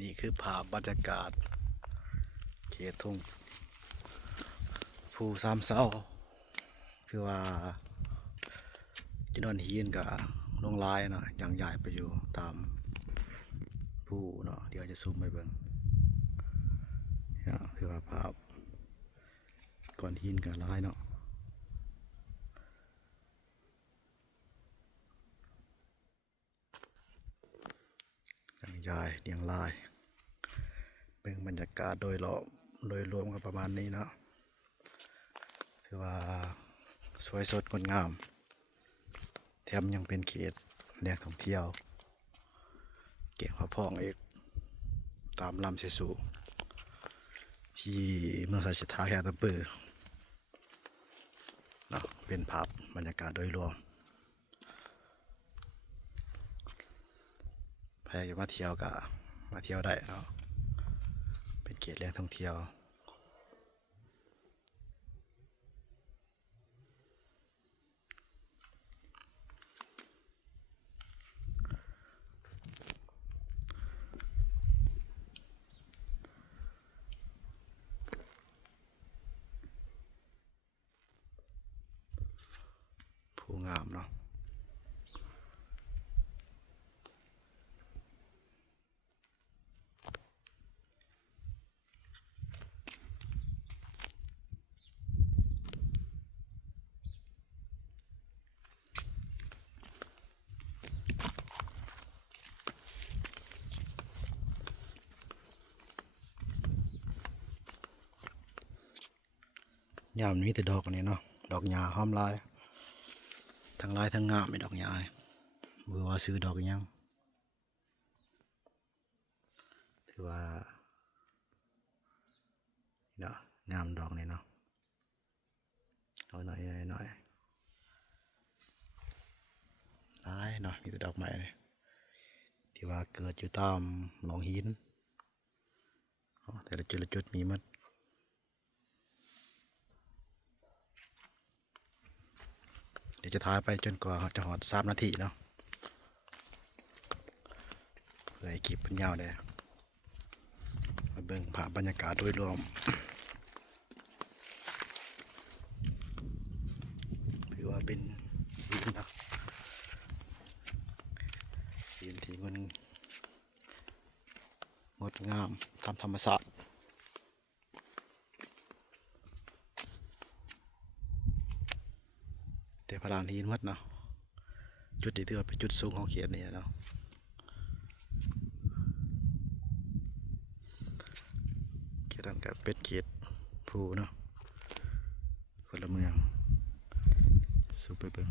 นี่คือภาพบรรยากาศเขตทุ่งภูสามเศร้าคือว่าจินดอนฮีนกับลงลายเนาะยังใหญ่ไปอยู่ตามภูเนาะเดี๋ยวจะซูมไปเบิ่งเนี่ยคือว่าภาพก่อนหินกับลายเนาะยังใหญ่เรียงลายเป็นบรรยากาศโดยรอบโดยรวมกันประมาณนี้เนาะคือว่าสวยสดงดงามแถมยังเป็นเขตแหล่งท่องเที่ยวเก่งพระพองเอกตามลำเสสูที่เมืองสัชธาแค่ตะปือเนาะเป็นภาพบรรยากาศโดยรวมใครจะมาเที่ยวก็มาเที่ยวได้เนาะเป็นเขตแหล่งท่องเที่ยวผู้งามเนาะยามนี้แต่ดอกอันนี้เนาะดอกหญ้าหอมลายทั้งลายทั้งงามไม่ดอกหญ้าเบื่อว่าซื้อดอกยังถือว่าเนาะงามดอกนี่เนาะเอาหน่อยหน่อยลายเนาะมีแต่ดอกไม้เลยที่ว่าเกิดอยู่ตามหนองหินแต่ละจุดมีมัดเดี๋ยวจะถ่ายไปจนกว่าจะหอด3 นาทีเนาะเพื่อให้คลิปเป็นยาวเลยมาเบิ่งภาพบรรยากาศโดยรวมถือว่าเป็นหินนะหินที่มันงดงามตามธรรมชาติแต่พลานหินมัดเนาะจุดที่ถือว่าเป็นจุดสูงของเขตนี้เนาะเขตนั้นก็เป็นเขตภูเนาะคนละเมืองสูไปเบิ่ง